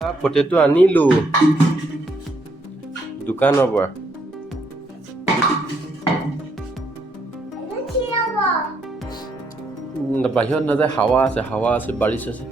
পটেটো আনিলো দোকানৰ পৰা। বাহিৰত নাযায়, হাৱা আছে, বাৰিচ আছে।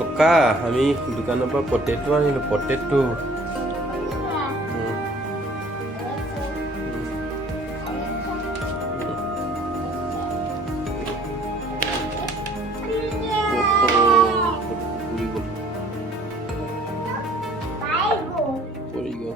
ককা আমি দোকানৰ পৰা পটেটো আনিলো, পটেটো। পৰি গ'ল।